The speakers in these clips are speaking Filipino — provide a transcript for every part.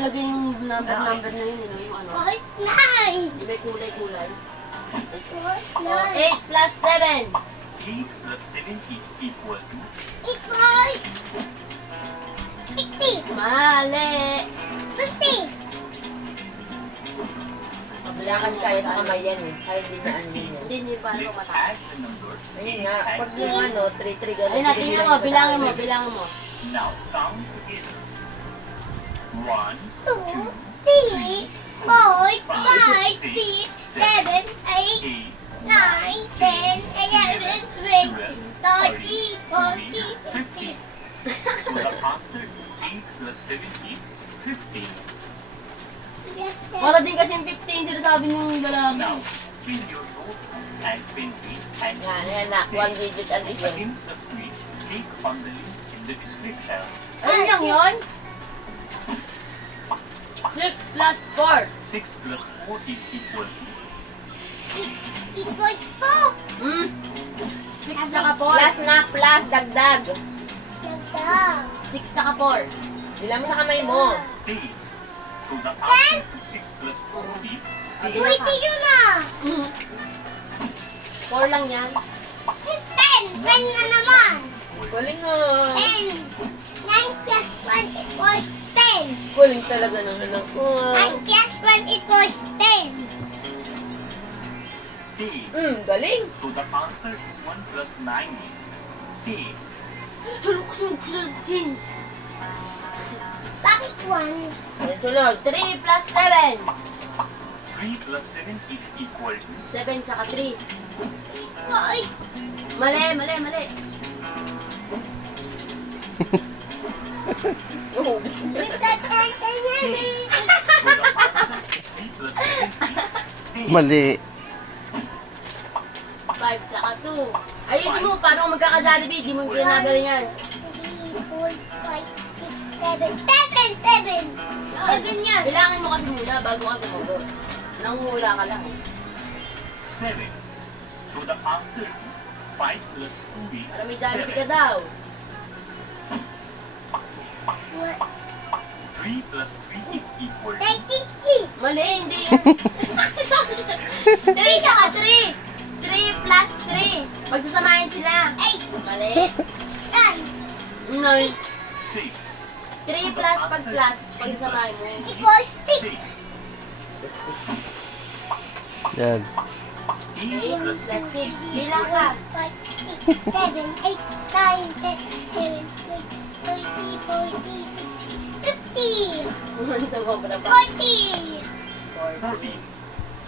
nakalagay yung number na yun, yung ano. Equals 9. May kulay-kulay. Equals Oh, 9. 8 plus 7. 8 plus 7 is equal to Equals 60. Mali. 50. Wala kasi kaya sa kamay yan eh. Kaya hindi na ano yun. Hindi ba ano let's mataas? add the numbers. Ayun nga, pag yung ano, 3-3 gano'n. Ayun na, tingnan mo, bilangin mo. Now count together. 1, 2, 3, 4, 5, 6, 7, 8, 9, 10, 11, 12, 13, 14, 15. So the answer is 8 plus 17, 15. Yes, Para din kasi yung 15, sinasabi niyong lalaki. Now, fill your notebook and pencil and Yan, yan na. 1 digit addition. against the quiz, click on the link in the description. Ayun lang yun? 6 plus 4. 6 plus 4 is equal to equals 2. 6 tsaka Plus 4. na, plus, dagdag. Nagdag. 6 tsaka 4. Bilang mo sa kamay mo. 3. So the answer to 6 plus 4 is Uy, tigil na. 4 lang yan. 10. 10 na naman. Galing nga. 10. 9 plus 1 equals 10. Galing talaga ng anak ko. 9 plus 1 equals 10. 10. Galing. So the answer to 1 plus 9 is 10. Sulok-sulok-sulok. Bakit 1? Ayun, sunod. 3 plus 7. 3 plus 7 is equal to 7 tsaka 3. Uy, Mali. Oh. with that answer na rin. So the answer to 3 plus 7 is 10. Mali. 5 tsaka 2. Ayusin mo, paano kung magkaka-Jollibee? Di mo ginagaling yan. 3, 4, 5, 6, 7. 7 yan. Bilangin mo kasi muna bago ka sumagot. Nangungula ka lang. 7. So the answer is 5 plus 2 is Para may Jollibee ka 7. daw. 3 plus 3 is equal to 96. Mali, hindi yan. 3 tsaka 3. 3 plus 3. Pagsasamahin sila. 8, Mali. 9 No. 6. 3 plus pag plus, pagsasamahin mo. equals 6. 6. Yan. 8 8 plus plus 6 6. Bilang ka. 5, 6, 7, 8, 9, 10, 11, 12, 13, 14, 15, Sa sobra pa. 14. 14.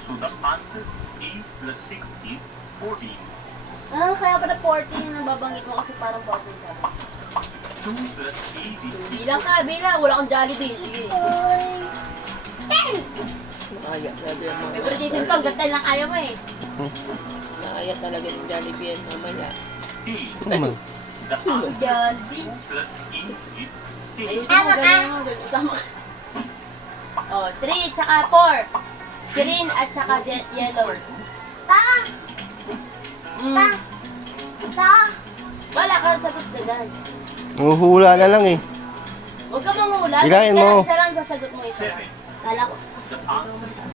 So the answer 8 plus 6 is 14. Ah, kaya pala 14 ang babanggit mo kasi parang 14 sabi. 2 plus 8 is Bilang ka, bilang. Wala kang Jollibee. Sige. 10. Naayak talaga yung mga. Favoritism ko, hanggang 10 lang ayaw mo eh. Naayak talaga yung Jollibee yan mamaya. 8. Naman. The answer Jollibee. 2 plus 8 is 10. Ayusin mo, ganyan mo. Usama ka. Oh, 3 tsaka 4. Green at tsaka yellow. Ta. Ta. Ta. Wala ka sagot na dyan. Uhula na lang eh. Huwag ka manghula. Ilahin mo. Isa lang sasagot mo ito. 7. Kala ko. The answer